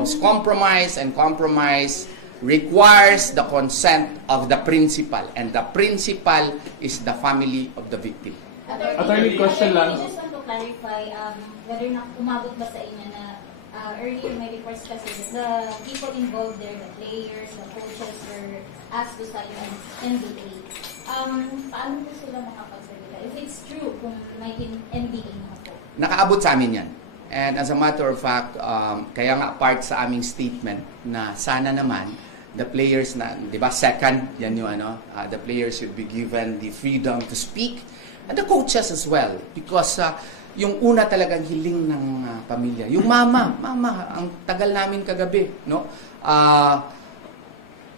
involves compromise, and compromise requires the consent of the principal, and the principal is the family of the victim. Attorney, question lang. I just want to clarify whether na umabot ba sa inyo na earlier may reports kasi the people involved there, the players, the coaches were asked to sign an NDA. Paano po sila makapagsalita? If it's true, kung may NDA na po. Nakaabot sa amin yan. And as a matter of fact, kaya nga part sa aming statement na sana naman the players na, di ba, second, yan yung the players should be given the freedom to speak, and the coaches as well, because yung una talagang hiling ng pamilya, yung mama, ang tagal namin kagabi, no?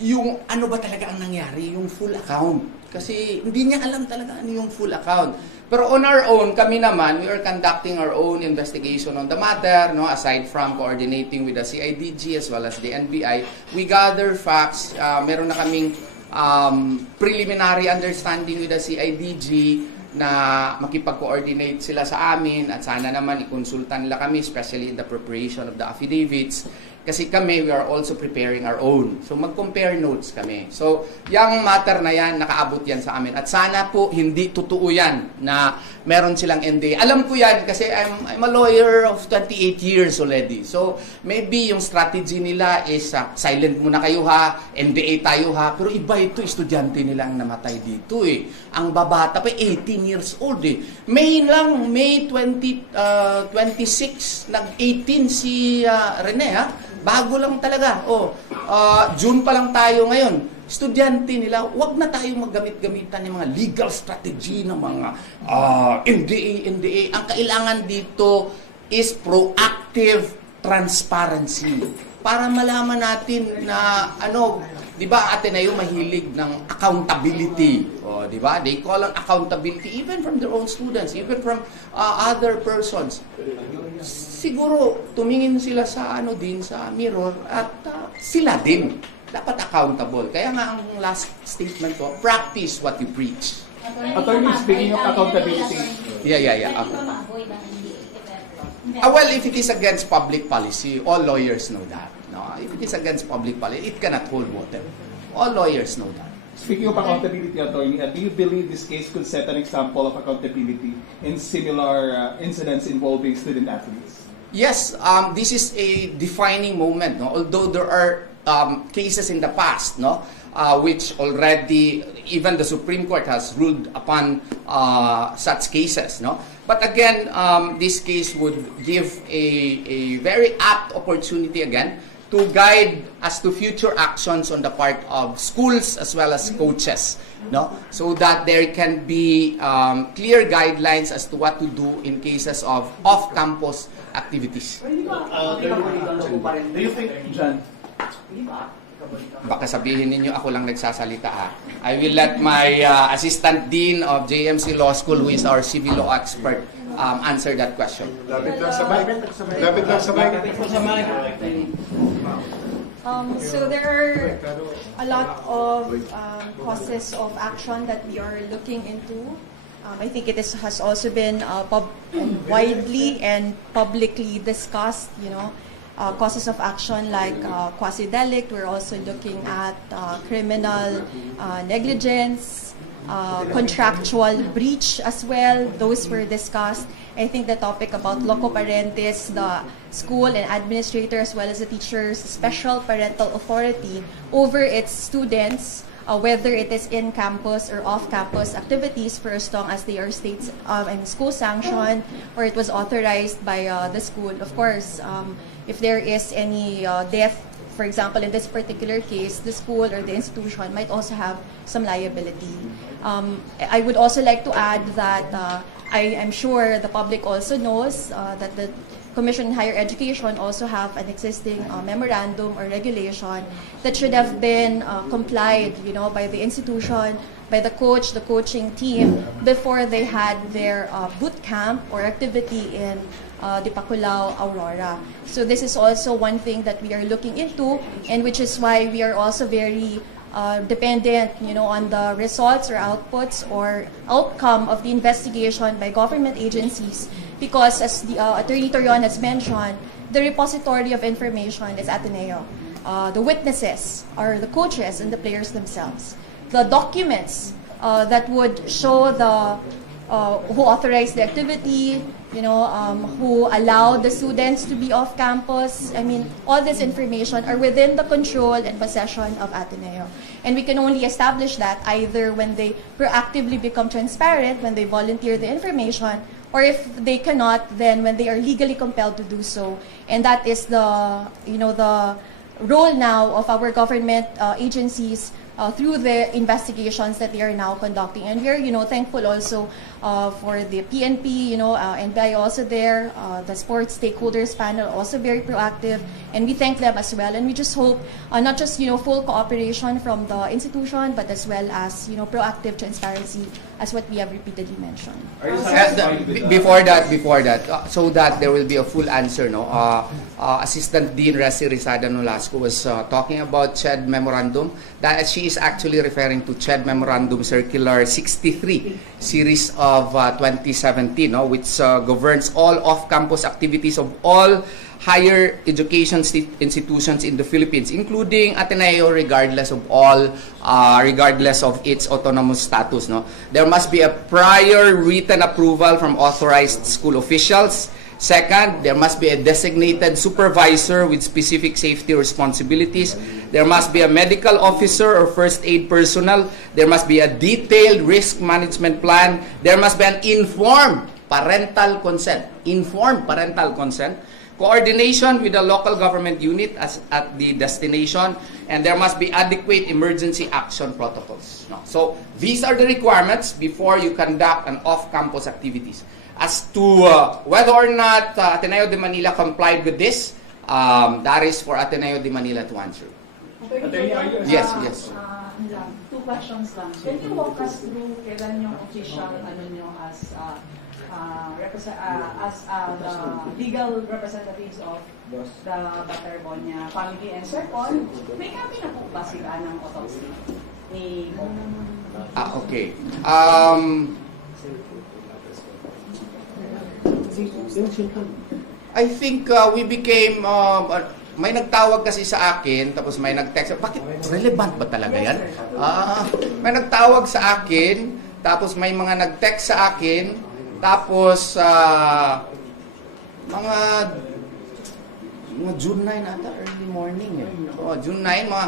Yung ano ba talaga ang nangyari, yung full account. Kasi hindi niya alam talaga ano yung full account. Pero on our own, kami naman, we are conducting our own investigation on the matter, no? Aside from coordinating with the CIDG as well as the NBI, we gather facts. Meron na kaming preliminary understanding with the CIDG na makipag-coordinate sila sa amin at sana naman ikonsulta nila kami, especially in the preparation of the affidavits. Kasi kami, we are also preparing our own. So, mag-compare notes kami. So, yung matter na yan, nakaabot yan sa amin. At sana po, hindi totoo yan na meron silang NDA. Alam ko yan kasi I'm a lawyer of 28 years already. So, maybe yung strategy nila is silent muna kayo ha, NDA tayo ha. Pero iba ito, estudyante nilang namatay dito eh. Ang babata pa, 18 years old eh. May 26, nag-18 si Rene ha. Bago lang talaga. June pa lang tayo ngayon. Estudyante nila, wag na tayo maggamit-gamitan ng mga legal strategy ng mga NDA. Ang kailangan dito is proactive transparency. Para malaman natin na di ba Ateneo mahilig ng accountability. Di ba? They call on accountability even from their own students, even from other persons. Siguro tumingin sila sa sa mirror at sila din dapat accountable. Kaya nga ang last statement ko, practice what you preach. Attorney, speaking of accountability. Yeah. Well, if it is against public policy, all lawyers know that. No, if it is against public policy, it cannot hold water. All lawyers know that. Speaking of accountability, Attorney, do you believe this case could set an example of accountability in similar incidents involving student athletes? Yes, this is a defining moment. No? Although there are cases in the past, which already even the Supreme Court has ruled upon such cases. But again, this case would give a very apt opportunity again to guide as to future actions on the part of schools as well as coaches, so that there can be clear guidelines as to what to do in cases of off-campus activities. Do you think, John? Baka sabihin ninyo ako lang nagsasalita ha. I will let my Assistant Dean of JMC Law School, who is our civil law expert, answer that question. Lapit lang sa mic. So there are a lot of causes of action that we are looking into. I think it has also been widely and publicly discussed, causes of action like quasi-delict. We're also looking at criminal negligence, contractual breach as well. Those were discussed. I think the topic about loco parentis, the school and administrator as well as the teacher's special parental authority over its students, whether it is in campus or off-campus activities, for as long as they are state and school sanctioned or it was authorized by the school. Of course, if there is any death, for example, in this particular case, the school or the institution might also have some liability. I would also like to add that I am sure the public also knows that the Commission on Higher Education also have an existing memorandum or regulation that should have been complied, by the institution, by the coach, the coaching team, before they had their boot camp or activity in Dipaculao, Aurora. So this is also one thing that we are looking into, and which is why we are also very dependent, on the results or outputs or outcome of the investigation by government agencies. Because as the Attorney Torion has mentioned, the repository of information is Ateneo. The witnesses are the coaches and the players themselves. The documents that would show the who authorized the activity, who allowed the students to be off campus. I mean, all this information are within the control and possession of Ateneo. And we can only establish that either when they proactively become transparent, when they volunteer the information, or if they cannot, then when they are legally compelled to do so. And that is the role now of our government agencies through the investigations that they are now conducting. And we're, thankful also for the PNP, NBI also there, the sports stakeholders panel also very proactive, and we thank them as well. And we just hope not just, full cooperation from the institution, but as well as, proactive transparency, as what we have repeatedly mentioned. Are you satisfied with that? Before that, so that there will be a full answer, no? Assistant Dean Resi Rizada Nolasco was talking about CHED Memorandum. That she is actually referring to CHED Memorandum Circular 63, series of 2017, no? Which governs all off-campus activities of all higher education institutions in the Philippines, including Ateneo, regardless of its autonomous status. No, there must be a prior written approval from authorized school officials. Second, there must be a designated supervisor with specific safety responsibilities. There must be a medical officer or first aid personnel. There must be a detailed risk management plan. There must be an informed parental consent. Informed parental consent. Coordination with the local government unit at the destination, and there must be adequate emergency action protocols. No. So these are the requirements before you conduct an off-campus activities. As to whether or not Ateneo de Manila complied with this, that is for Ateneo de Manila to answer. Yes. Two questions lang. Can you walk us through kailan yung official as the legal representatives of the Baterbonia family? And second, may kami na po ba sila ng autopsy ni Mo? Okay. I think we became may nagtawag kasi sa akin, tapos may nag-text. Bakit? Relevant ba talaga yan? May nagtawag sa akin, tapos may mga nag-text sa akin, tapos mga June 9 ata, early morning. June 9, mga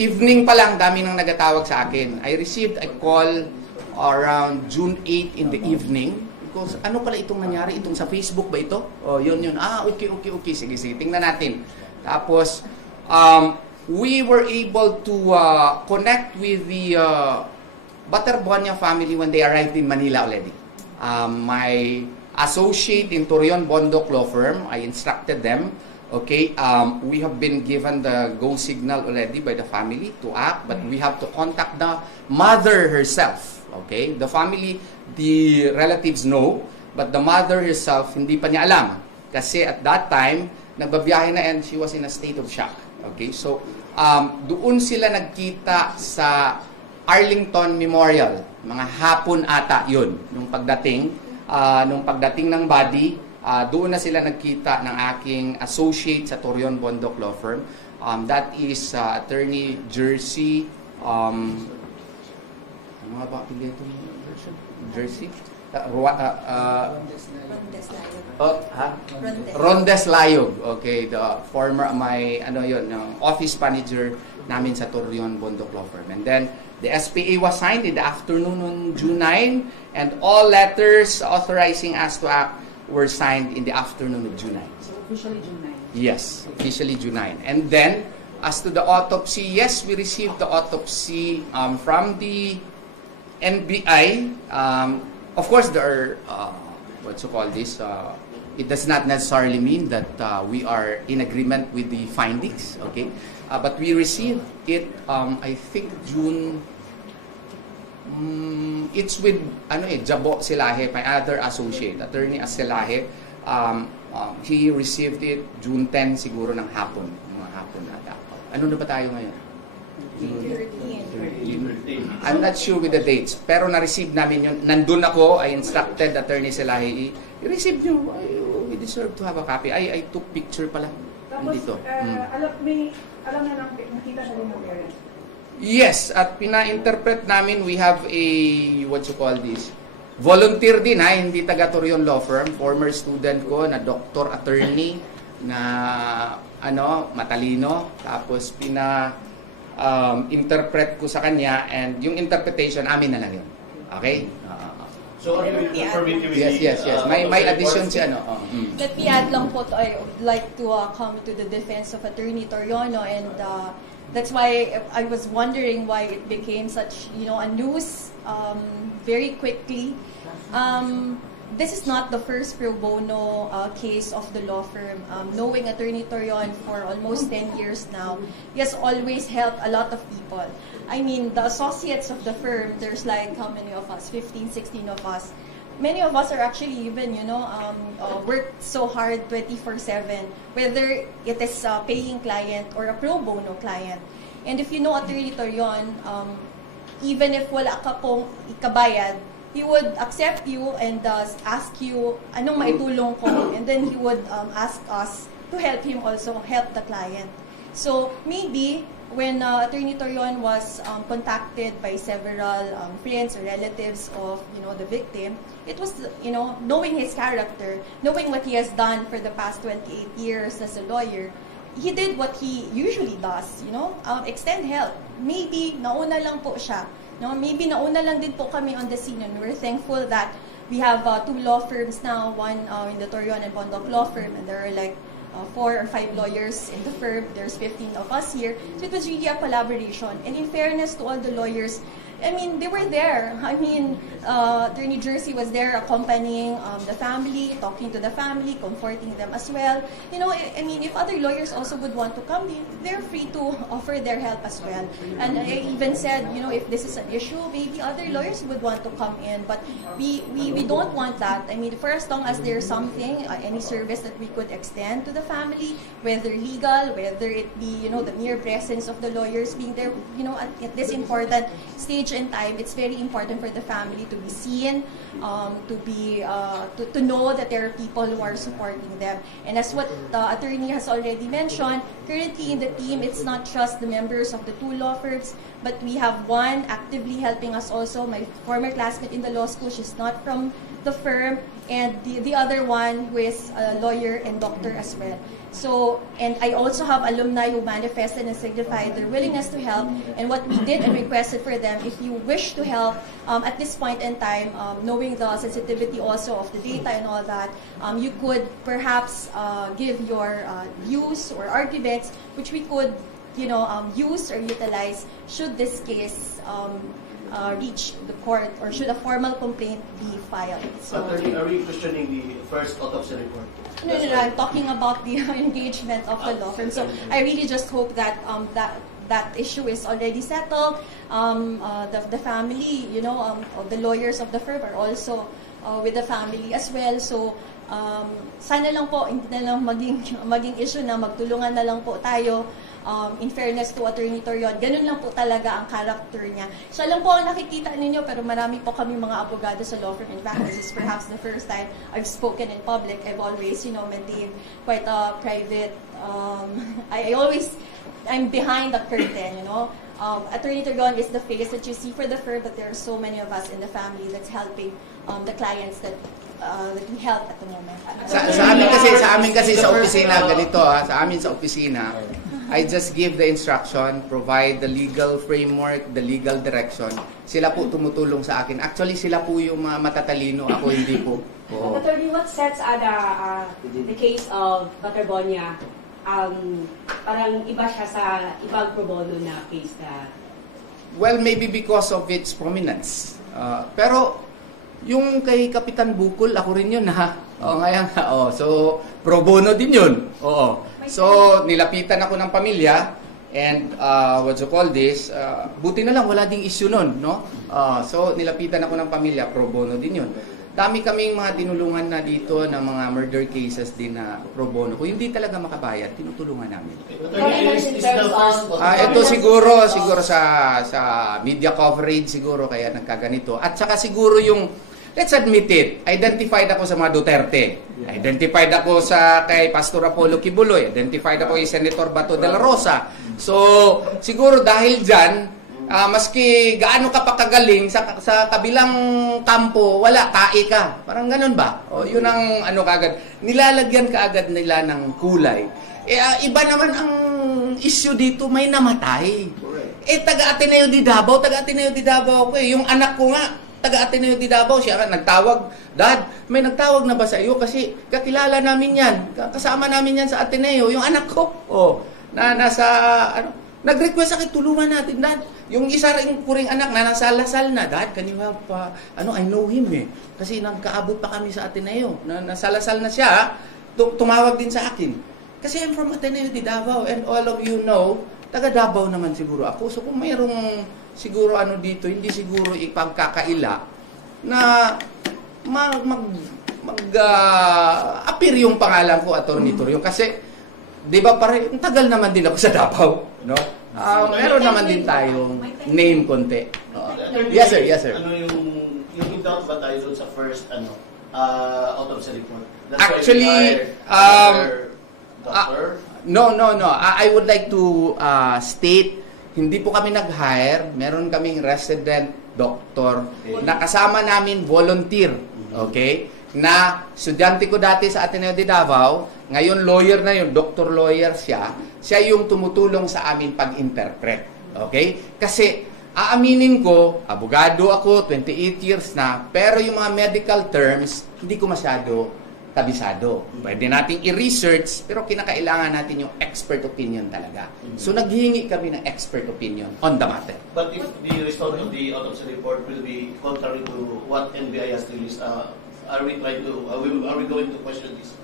evening pa lang, dami nang nagatawag sa akin. I received a call around June 8 in the evening. Because ano pala itong nangyari? Itong sa Facebook ba ito? Yun. Okay. Sige, tingnan natin. Tapos, we were able to connect with the Baterbonia family when they arrived in Manila already. My associate in Torion Bondoc Law Firm, I instructed them, okay, we have been given the go signal already by the family to act, but we have to contact the mother herself, okay? The family, the relatives know, but the mother herself, hindi pa niya alam. Kasi at that time, nagbabiyahe na and she was in a state of shock. Okay, so doon sila nagkita sa Arlington Memorial. Mga hapon ata yun. Nung pagdating ng body, doon na sila nagkita ng aking associate sa Torion Bondoc Law Firm. That is Attorney Jersey. Ano nga ba? Jersey? Rondes Layog. Okay, the former office manager namin sa Torion Bondoc Law Firm. And then the SPA was signed in the afternoon on June 9, and all letters authorizing us to act were signed in the afternoon of June 9. So officially June 9? Yes, officially June 9. And then as to the autopsy, yes, we received the autopsy from the NBI. Of course, there are, it does not necessarily mean that we are in agreement with the findings, okay? But we received it, I think, June, it's with, Jabo Silahe, my other associate, Attorney Asilahe. He received it June 10 siguro ng hapon, mga hapon ata. Ano na ba tayo ngayon? I'm not sure with the dates, pero na-receive namin yun. Nandun ako, I instructed Attorney Silahe, i-receive nyo you deserve to have a copy. I took picture pala. Tapos, Dito. alam na lang, nakita na rin ng parents. Yes, at pina-interpret namin, we have a, what you call this, volunteer din ha, hindi taga Torion Law Firm, former student ko na doctor, attorney, na matalino, tapos interpret ko sa kanya, and yung interpretation, amin na lang yun. Okay? So are you confirming Yes. May addition si ano. Let me add lang po, I would like to come to the defense of Attorney Toriono, and that's why I was wondering why it became such, a news very quickly. This is not the first pro bono case of the law firm. Knowing Attorney Torion for almost 10 years now, he has always helped a lot of people. I mean, the associates of the firm, there's like how many of us? 15, 16 of us. Many of us are actually even, work so hard 24/7, whether it is a paying client or a pro bono client. And if you know Attorney Torion, even if wala ka pong ikabayad, he would accept you and ask you, anong maitulong ko? And then he would ask us to help him also help the client. So maybe when Attorney Torion was contacted by several friends or relatives of the victim, it was knowing his character, knowing what he has done for the past 28 years as a lawyer, he did what he usually does, extend help. Maybe nauna lang po siya. No, maybe nauna lang din po kami on the scene, and we're thankful that we have 2 law firms now, one in the Torion and Bondoc law firm, and there are like 4 or 5 lawyers in the firm. There's 15 of us here. So it was really a collaboration. And in fairness to all the lawyers, I mean, they were there. I mean, Attorney Jersey was there accompanying the family, talking to the family, comforting them as well. I mean, if other lawyers also would want to come, they're free to offer their help as well. And I even said, if this is an issue, maybe other lawyers would want to come in. But we don't want that. I mean, for as long as there's something, any service that we could extend to the family, whether legal, whether it be, the mere presence of the lawyers being there, at this important stage in time, it's very important for the family to be seen, to know that there are people who are supporting them. And as what the attorney has already mentioned, currently in the team, it's not just the members of the 2 law firms, but we have one actively helping us also, my former classmate in the law school. She's not from the firm, and the other one who is a lawyer and doctor as well. So, and I also have alumni who manifested and signified their willingness to help. And what we did and requested for them, if you wish to help at this point in time, knowing the sensitivity also of the data and all that, you could perhaps give your views or arguments, which we could, use or utilize should this case reach the court, or should a formal complaint be filed. So, Attorney, are we questioning the first autopsy report? No, I'm talking about the engagement of the law firm. So I really just hope that that issue is already settled. The family, the lawyers of the firm are also with the family as well. So sana lang po hindi na lang maging issue na magtulungan na lang po tayo. In fairness to Attorney Torion, ganun lang po talaga ang character niya. Siya lang po ang nakikita ninyo, pero marami po kami mga abogado sa law firm. In fact, this is perhaps the first time I've spoken in public. I've always, maintained quite a private, I'm behind the curtain, Attorney Torion is the face that you see for the firm, but there are so many of us in the family that's helping the clients that we help at the moment. Sa amin kasi sa opisina, ganito sa amin sa opisina, I just give the instruction, provide the legal framework, the legal direction. Sila po tumutulong sa akin. Actually, sila po yung matatalino, ako hindi po. Oo. Attorney, what sets the case of Baterbonia? Parang iba siya sa ibang pro bono na case na... Well, maybe because of its prominence. Pero yung kay Kapitan Bukol, ako rin yun ha. So pro bono din yun. Oo. So nilapitan ako ng pamilya, and what you call this, buti na lang wala ding issue nun, no? So nilapitan ako ng pamilya, pro bono din yun. Dami kaming mga tinulungan na dito ng mga murder cases din na pro bono. Kung hindi talaga makabayad, tinutulungan namin. Ito siguro sa media coverage siguro kaya nagkaganito. At saka siguro yung let's admit it, identified ako sa mga Duterte. Identified ako kay Pastor Apollo Kibuloy. Identified ako kay Senator Bato de la Rosa. So, siguro dahil dyan, maski gaano ka pakagaling sa kabilang kampo, wala, tae ka. Parang ganun ba? O, yun ang ano kagad. Nilalagyan ka agad nila ng kulay. Iba naman ang issue dito, may namatay. Taga-Ateneo di Davao ako eh. Yung anak ko nga, taga-Ateneo di Davao, siya nga nagtawag, Dad, may nagtawag na ba sa iyo? Kasi kakilala namin yan. Kasama namin yan sa Ateneo. Yung anak ko, nag-request akin, tulungan natin, Dad. Yung isa ring puring anak na nasa Lasal na, Dad, can you help? I know him eh. Kasi nagkaabot pa kami sa Ateneo. Nasa Lasal na siya, tumawag din sa akin. Kasi I'm from Ateneo di Davao and all of you know, taga Davao naman siguro ako. So kung mayroong siguro dito, hindi siguro ipagkakaila na appear yung pangalan ko, Atty. Torrio. Kasi, di ba pare, tagal naman din ako sa Davao. No? Meron naman din tayong name konti. Yes sir, yes sir. Ano yung in-doubt ba tayo dun sa first autopsy report? That's Actually, doctor? No. I would like to state, hindi po kami nag-hire. Meron kaming resident doctor na kasama namin volunteer. Okay? Na estudyante ko dati sa Ateneo de Davao. Ngayon lawyer na yun, doctor lawyer siya. Siya yung tumutulong sa amin pag-interpret. Okay? Kasi aaminin ko, abogado ako, 28 years na, pero yung mga medical terms, hindi ko masyado kabisado. Pwede nating i-research, pero kinakailangan natin yung expert opinion talaga. So, naghihingi kami ng expert opinion on the matter. But if the result of the autopsy report will be contrary to what NBI has released, are we going to question this?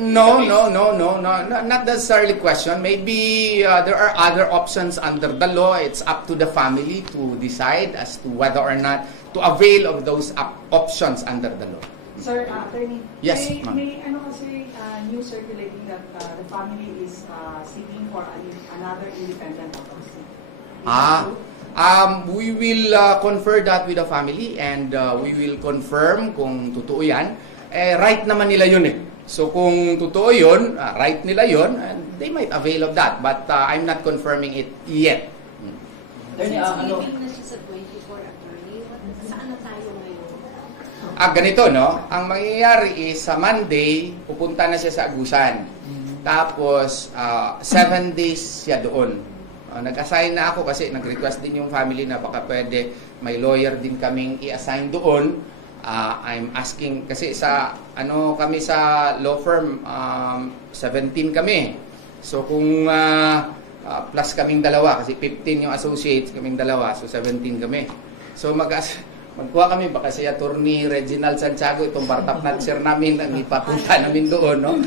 No, not necessarily question. Maybe there are other options under the law. It's up to the family to decide as to whether or not to avail of those options under the law. Sir, attorney, Yes, ma'am. may kasi news circulating that the family is seeking for another independent autopsy. We will confer that with the family and we will confirm kung totoo yan. Right naman nila yun eh. So kung totoo yun, right nila yun, they might avail of that. But I'm not confirming it yet. Since living na siya sa 24 attorney, saan na tayo ngayon? Ganito, no? Ang mangyayari is sa Monday, pupunta na siya sa Agusan. Tapos, 7 days siya doon. Nag-assign na ako kasi nag-request din yung family na baka pwede may lawyer din kaming i-assign doon. I'm asking, kasi kami sa law firm, 17 kami. So kung plus kaming dalawa, kasi 15 yung associates, kaming dalawa, so 17 kami. So magkuha kami, baka si Attorney Reginald Santiago, itong Bartap Natsir namin, ang ipapunta namin doon, no?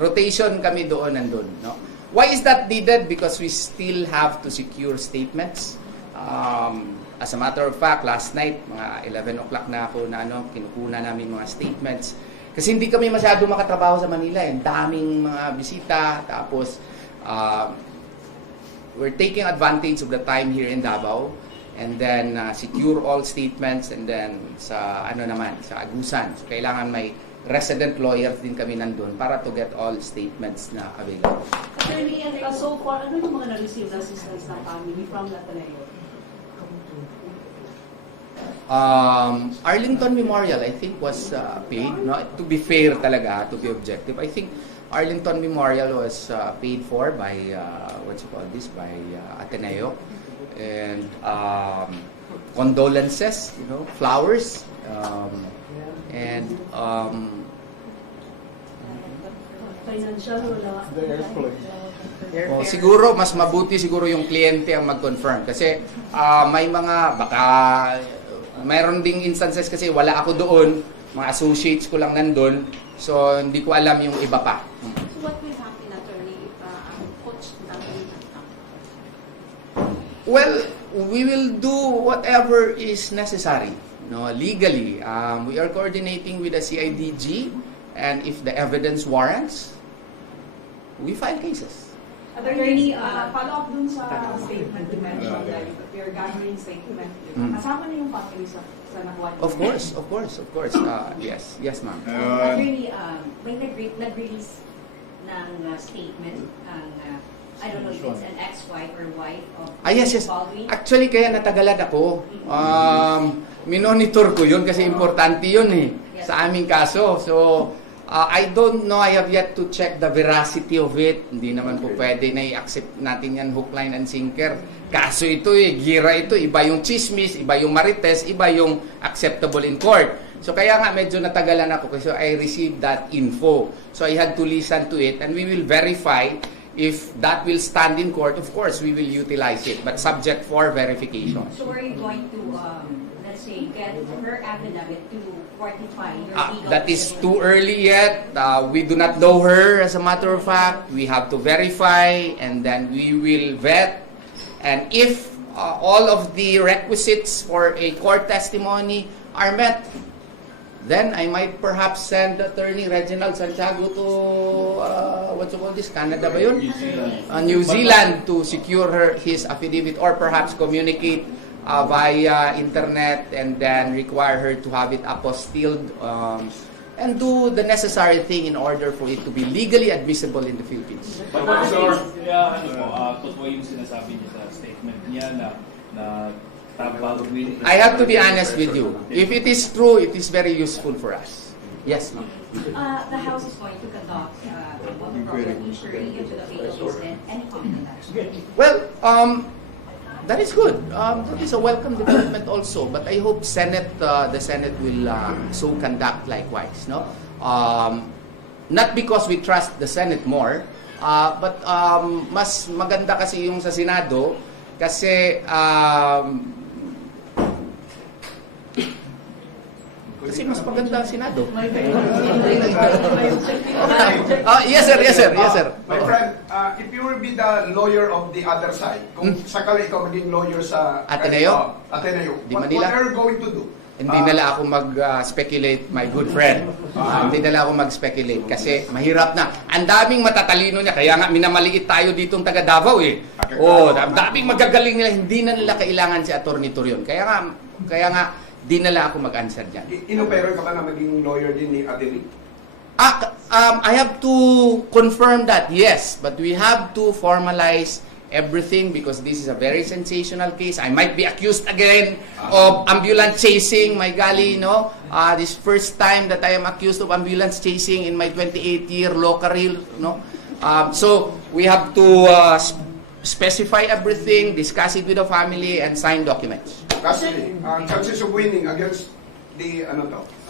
Rotation kami doon nandun, no? Why is that needed? Because we still have to secure statements. As a matter of fact, last night, mga 11 o'clock na ako na kinukuna namin mga statements. Kasi hindi kami masyado makatrabaho sa Manila. Ang daming mga bisita. Tapos, we're taking advantage of the time here in Davao. And then, secure all statements. And then, sa Agusan. So, kailangan may resident lawyers din kami nandun para to get all statements na available. Attorney, so far, ano yung mga na-receive na assistance ng family from Ateneo? Arlington Memorial, I think, was paid. No? To be fair talaga, to be objective, I think Arlington Memorial was paid for by, by Ateneo. And condolences, flowers, and Financial, wala. siguro mas mabuti siguro yung kliyente ang mag-confirm kasi may mga baka mayroon ding instances kasi wala ako doon, mga associates ko lang nandun, so hindi ko alam yung iba pa. So what will happen, attorney, if coach doesn't come? Well, we will do whatever is necessary, legally. We are coordinating with the CIDG, and if the evidence warrants, we file cases. Attorney, follow up dun sa statement you mentioned that you're gathering statement. Kasama na yung family sa nakuha niyo. Of course. Yes, ma'am. Attorney, may nag-release ng statement ang I don't know if it's an ex-wife or wife of Yes. Baldwin. Actually, kaya natagalan ako. Minonitor ko yun kasi importante yun sa aming kaso. So, I don't know. I have yet to check the veracity of it. Hindi naman po pwede na i-accept natin yan hook, line, and sinker. Kaso ito gira ito. Iba yung chismis, iba yung marites, iba yung acceptable in court. So, kaya nga medyo natagalan ako kasi I received that info. So, I had to listen to it and we will verify. If that will stand in court, of course, we will utilize it, but subject for verification. So are you going to, let's say, get her affidavit to fortify your legal That is too early yet. We do not know her, as a matter of fact. We have to verify, and then we will vet. And if all of the requisites for a court testimony are met, then I might perhaps send Attorney Reginald Santiago to, Canada ba yun? New Zealand to secure his affidavit or perhaps communicate via internet and then require her to have it apostilled and do the necessary thing in order for it to be legally admissible in the Philippines. Professor, totoo yung sinasabi niya sa statement niya na I have to be honest with you. If it is true, it is very useful for us. Yes, ma'am. The House is going to conduct what we call an inquiry into the fatal incident. Any comment on that? Well, that is good. That is a welcome development also. But I hope the Senate will so conduct likewise. No, not because we trust the Senate more, but mas maganda kasi yung sa Senado kasi mas maganda ang Senado. Yes, sir. My friend, if you will be the lawyer of the other side, kung sakali ikaw maging lawyer sa Ateneo? Ateneo, Di what Manila? are you going to do? Hindi nala ako mag-speculate, my good friend. Hindi nala ako mag-speculate kasi mahirap na. Ang daming matatalino niya, kaya nga minamaliit tayo ditong taga Davao ang daming magagaling nila, hindi na nila kailangan si Attorney Torion. Kaya nga, di nala ako mag-answer dyan. Inopero ka ba na maging lawyer din ni Adelie? I have to confirm that, yes. But we have to formalize everything because this is a very sensational case. I might be accused again of ambulance chasing. My golly, no? This first time that I am accused of ambulance chasing in my 28-year law career, no? So we have to specify everything, discuss it with the family, and sign documents. Kasi, chances of winning against the,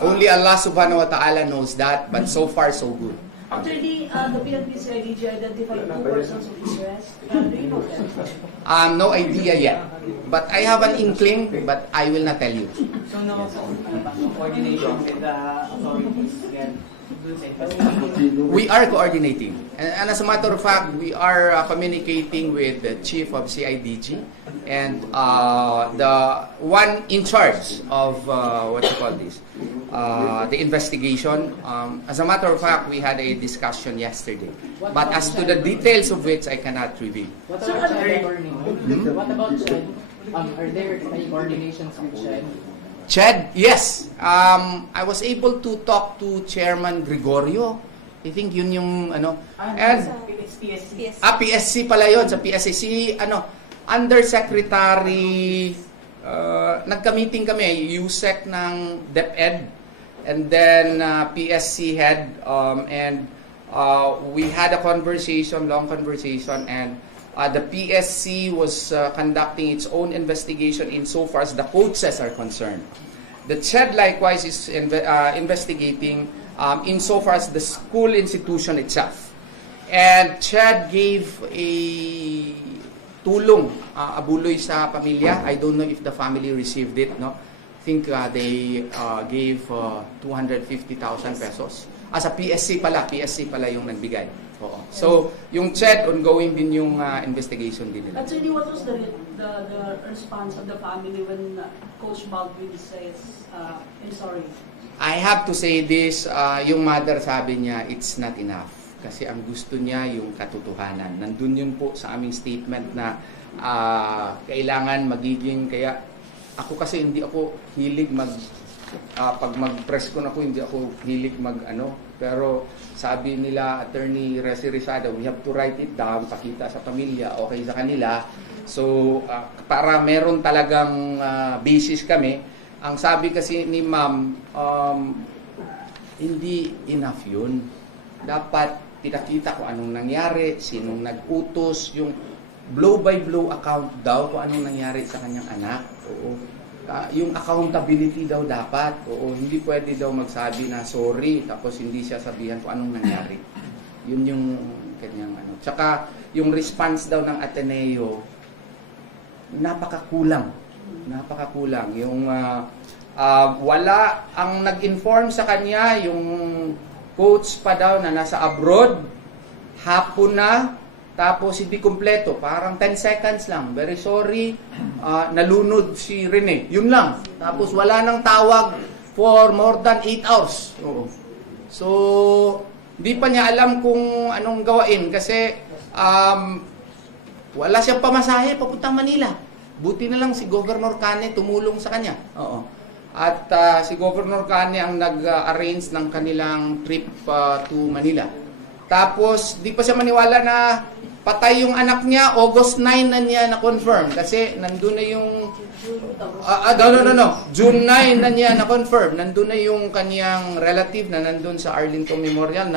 Only Allah subhanahu wa ta'ala knows that, but so far so good. Actually, the PNP-CIDG identified 2 persons of interest. Do you know them? No idea yet. But I have an inkling, but I will not tell you. So no coordination with the authorities again? We are coordinating. And as a matter of fact, we are communicating with the chief of CIDG and the one in charge of, the investigation. As a matter of fact, we had a discussion yesterday. But as to the details of which, I cannot reveal. What about Ched? Are there any coordinations with Ched? Ched, yes. I was able to talk to Chairman Gregorio. I think yun yung and PSC pala yun, sa PSC si Undersecretary nagka-meeting kami USEC ng DepEd and then PSC head and we had a long conversation and the PSC was conducting its own investigation insofar as the coaches are concerned. The CHED likewise is investigating insofar as the school institution itself. And CHED gave a tulong, abuloy sa pamilya. I don't know if the family received it. No, I think they gave 250,000 pesos. Sa PSC pala yung nagbigay. Oo. So, yung CHED, ongoing din yung investigation din nila. Actually, what was the response of the family when Coach Baldwin says, I'm sorry? I have to say this, yung mother sabi niya, it's not enough. kasi ang gusto niya yung katotohanan. Nandun yun po sa aming statement na kailangan magiging, kaya ako kasi hindi ako hilig pag mag-press ko na ako, hindi ako hilig pero sabi nila, Attorney Resi Rizada, we have to write it down, pakita sa pamilya, okay sa kanila. So, para meron talagang basis kami, ang sabi kasi ni Ma'am, hindi enough yun. Dapat pinakita ko anong nangyari, sinong nag-utos, yung blow-by-blow account daw kung anong nangyari sa kanyang anak. Oo. Yung accountability daw dapat. Oo, hindi pwede daw magsabi na sorry tapos hindi siya sabihan kung anong nangyari. Yun yung kanyang Tsaka yung response daw ng Ateneo napakakulang. Napakakulang. Yung wala ang nag-inform sa kanya yung coach pa daw na nasa abroad, hapon na. Tapos hindi kumpleto, parang 10 seconds lang. Very sorry, nalunod si Rene. Yun lang. Tapos wala nang tawag for more than 8 hours. Oo. So, hindi pa niya alam kung anong gawain kasi wala siyang pamasahe papuntang Manila. Buti na lang si Governor Cane tumulong sa kanya. Oo. At si Governor Cane ang nag-arrange ng kanilang trip to Manila. Tapos, di pa siya maniwala na patay yung anak niya, August 9 na niya na-confirm. Kasi nandun na yung... June 9 na niya na-confirm. Nandun na yung kanyang relative na nandun sa Arlington Memorial.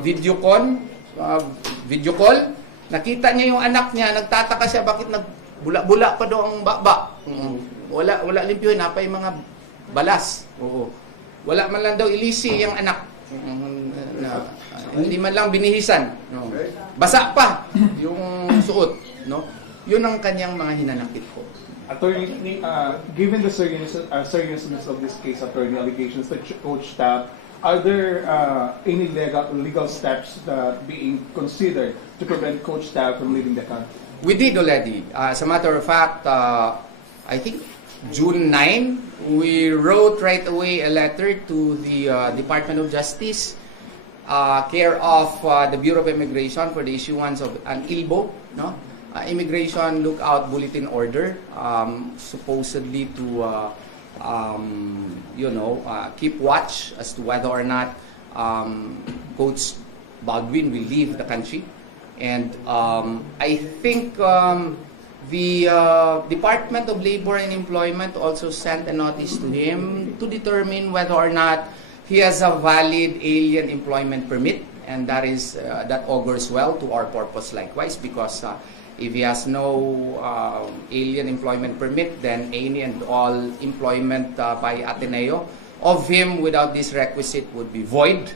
Video call. Nakita niya yung anak niya, nagtataka siya bakit nagbula-bula pa daw ang baba. Wala limpyo, napay mga balas. Oo. Wala man lang daw ilisi yung anak. Hindi man lang binihisan. No. Basa pa yung suot. No? Yun ang kanyang mga hinanakit ko. Attorney, given the seriousness of this case, attorney, allegations that Coach Tab, are there any legal steps that being considered to prevent Coach Tab from leaving the country? We did already. As a matter of fact, I think June 9, we wrote right away a letter to the Department of Justice, care of the Bureau of Immigration for the issuance of an ILBO, no? Immigration Lookout Bulletin Order, supposedly to keep watch as to whether or not Coach Baldwin will leave the country. And I think the Department of Labor and Employment also sent a notice to him to determine whether or not he has a valid alien employment permit, and that augurs well to our purpose likewise, because if he has no alien employment permit, then any and all employment by Ateneo of him without this requisite would be void,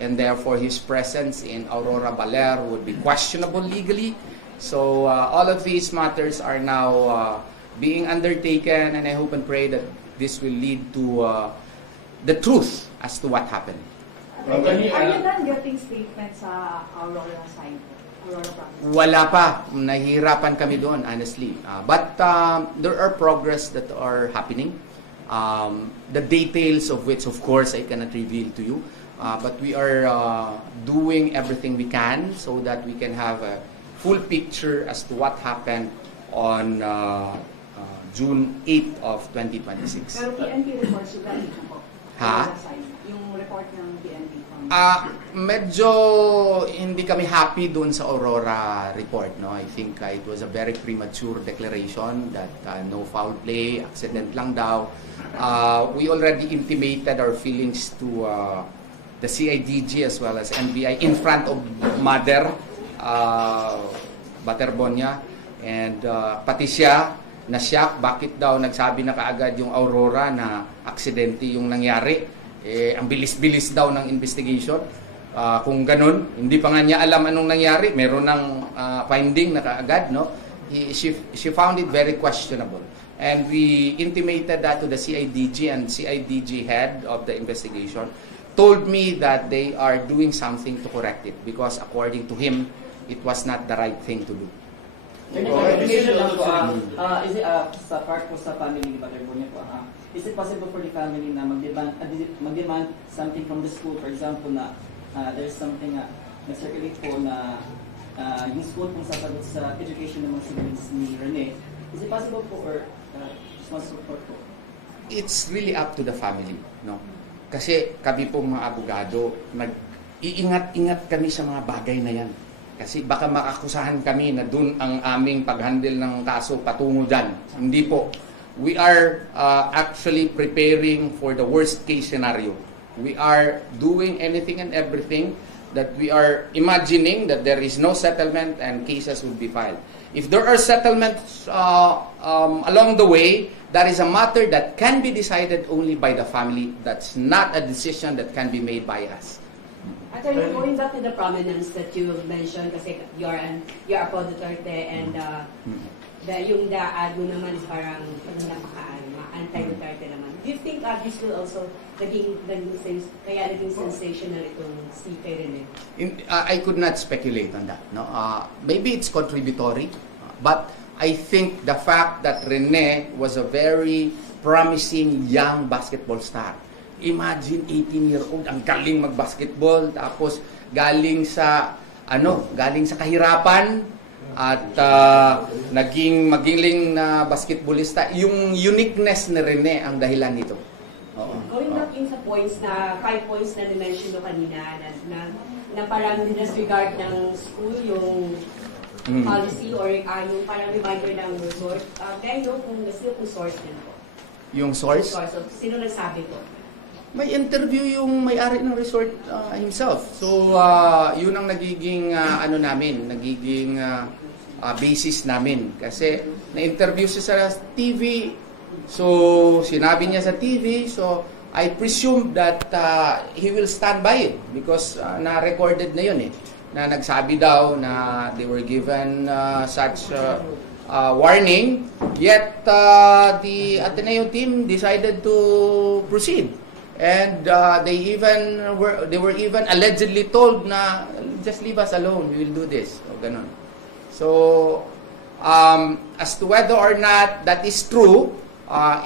and therefore his presence in Aurora Baler would be questionable legally. So all of these matters are now being undertaken, and I hope and pray that this will lead to the truth as to what happened. Are you done getting statements sa Aurora side? Aurora province? Wala pa. Nahihirapan kami doon, honestly. But there are progress that are happening. The details of which, of course, I cannot reveal to you. But we are doing everything we can so that we can have a full picture as to what happened on June 8 of 2026. Pero PNP reports yung galing po. Ha? Yung report ng PNP. Medyo hindi kami happy doon sa Aurora report. No? I think it was a very premature declaration that no foul play, accident lang daw. We already intimated our feelings to the CIDG as well as NBI in front of Mother Baterbonia, and pati siya na-shock bakit daw nagsabi na kaagad yung Aurora na aksidente yung nangyari. Ang bilis-bilis daw ng investigation. Kung ganun, hindi pa nga niya alam anong nangyari, meron ng finding na kaagad, no? She found it very questionable. And we intimated that to the CIDG, and CIDG head of the investigation told me that they are doing something to correct it, because according to him, it was not the right thing to do. Is it sa part po sa family ni Baterbonia po, is it possible for the family na mag-demand something from the school, for example, na there's something na-circulate po na yung school kung sasagot sa education ng mga siblings ni Rene. Is it possible po or responsible po? It's really up to the family, no? Kasi kami pong mga abogado, nag-iingat-ingat kami sa mga bagay na yan. Kasi baka makakusahan kami na dun ang aming pag-handle ng kaso patungo dyan. Hindi po. We are actually preparing for the worst case scenario. We are doing anything and everything that we are imagining that there is no settlement and cases will be filed. If there are settlements along the way, that is a matter that can be decided only by the family. That's not a decision that can be made by us. Attorney, going back to the prominence that you mentioned, kasi you're Apo Duterte and yung ad mo naman is parang anti-Duterte naman. Do you think this will also naging sensational itong si Rene? I could not speculate on that. No, maybe it's contributory, but I think the fact that Rene was a very promising young basketball star. Imagine 18-year-old ang galing mag-basketball tapos galing sa kahirapan at naging magiling na basketballista. Yung uniqueness ni Rene ang dahilan nito. Going back in sa points na 5 points na ni-mention mo kanina na parang disregard ng school yung policy or yung parang reminder ng resort. Kaya kung source din po. Yung source? Sino nagsabi po? May interview yung may-ari ng resort himself. So, yun ang nagiging nagiging basis namin. Kasi na-interview siya sa TV. So, sinabi niya sa TV. So, I presume that he will stand by it because na-recorded na yun na nagsabi daw na they were given such warning. Yet, the Ateneo team decided to proceed. And they were even allegedly told na just leave us alone, we will do this. O ganun. So as to whether or not that is true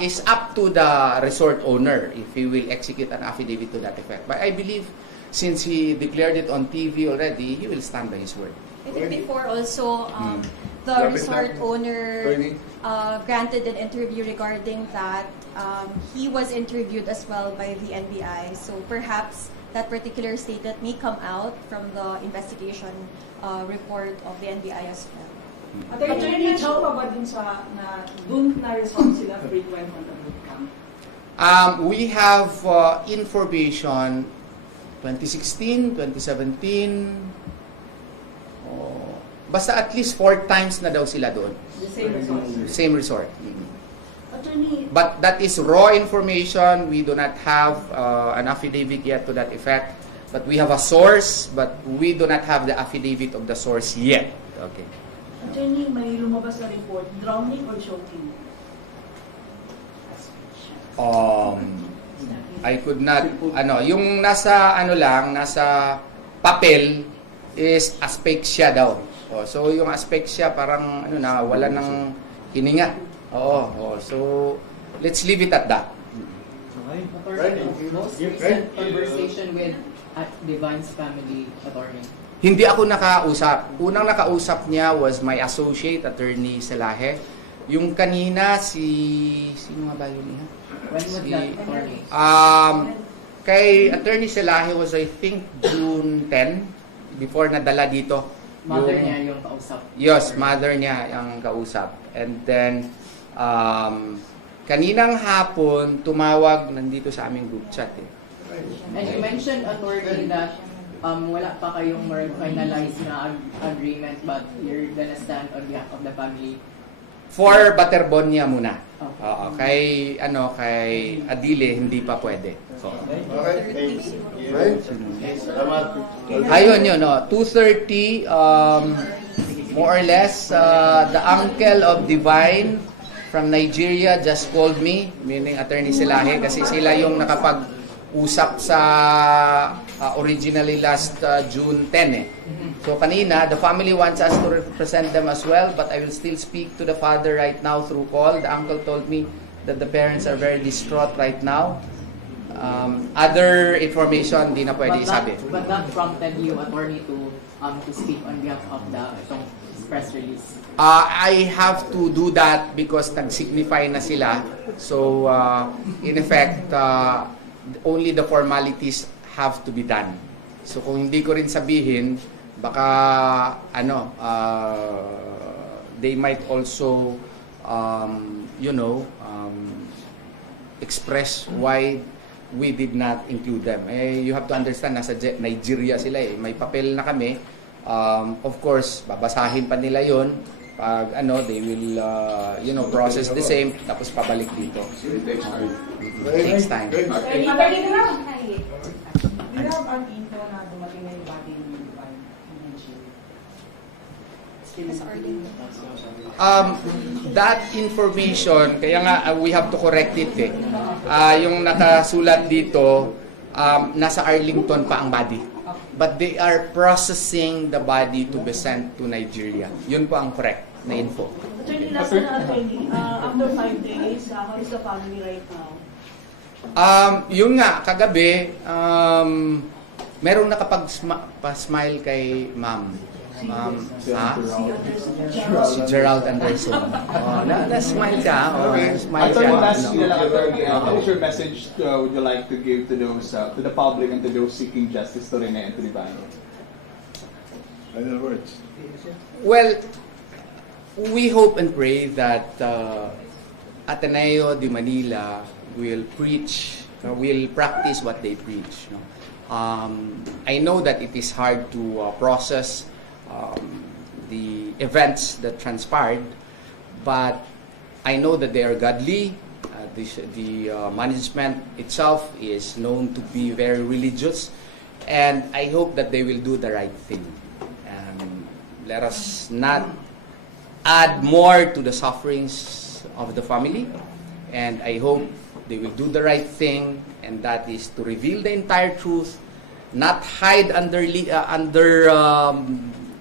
is up to the resort owner if he will execute an affidavit to that effect. But I believe since he declared it on TV already, he will stand by his word. I think before also the resort owner granted an interview regarding that. He was interviewed as well by the NBI, so perhaps that particular statement may come out from the investigation report of the NBI as well. Attorney, how pa ba dun sa dun na resort sila frequent on the bootcamp? We have information 2016, 2017, basta at least 4 times na daw sila doon. The same resort? Same resort. Attorney, But that is raw information. We do not have an affidavit yet to that effect. But we have a source, but we do not have the affidavit of the source yet. Okay. Attorney, may lumabas na report, drowning or choking? I could not, yung nasa papel is asphyxia daw. So yung asphyxia parang wala ng hininga. So let's leave it at that. Most recent conversation with Divine's family attorney. Hindi ako nakausap. Unang nakausap niya was my associate, Attorney Selaje. Yung kanina, sino nga ba yun? When was that attorney? Kay Attorney Selaje was I think June 10, before nadala dito. Mother niya yung kausap? Yes, mother niya yung kausap. And then, kaninang hapon, tumawag nandito sa aming group chat. And you mentioned, attorney, that wala pa kayong finalized na agreement but you're gonna stand on behalf of the family? For Baterbonia muna. Okay. Kay Adile, hindi pa pwede. So, ayun yun, 2:30, more or less, the uncle of Divine from Nigeria just called me, meaning Attorney Selaje, kasi sila yung nakapag-usap sa originally last June 10 So kanina, the family wants us to represent them as well, but I will still speak to the father right now through call. The uncle told me that the parents are very distraught right now. Other information, di na pwede isabi. But that prompted you, attorney, to speak on behalf of the itong press release. I have to do that because nag-signify na sila. So, in effect, only the formalities have to be done. So, kung hindi ko rin sabihin, baka, they might also, express why we did not include them. You have to understand, nasa Nigeria sila eh. May papel na kami. Of course, babasahin pa nila yon. Pag they will, process the same, tapos pabalik dito. Takes time. Do you have an info na dumating na yung body ni Dubai? That information, kaya nga we have to correct it eh. Yung nakasulat dito, nasa Arlington pa ang body. But they are processing the body to be sent to Nigeria. Yun po ang correct na info. Attorney, last na attorney, after 5 days, how is the family right now? Yun nga, kagabi, merong nakapag-smile kay ma'am. Si Gerald Anderson. Na-smile siya. Smile siya. Attorney, lastly na lang, attorney, what is your message would you like to give to those, to the public and to those seeking justice to Rene and to Libanyo? Final words. Well, we hope and pray that Ateneo de Manila will practice what they preach. I know that it is hard to process the events that transpired, but I know that they are godly. The management itself is known to be very religious, and I hope that they will do the right thing. Let us not add more to the sufferings of the family, and I hope they will do the right thing, and that is to reveal the entire truth, not hide under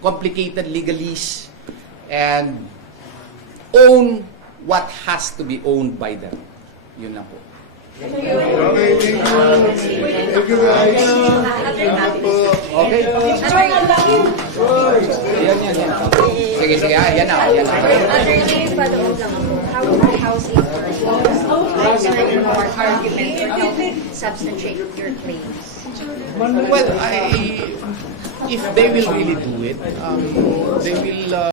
complicated legalese, and own what has to be owned by them. Yun lang po. Okay, thank you. Thank you, guys. Okay. Sige, yan na. Attorney, follow-up lang ako. How about housing or more argument or to substantiate your claims? Well, if they will really do it, they will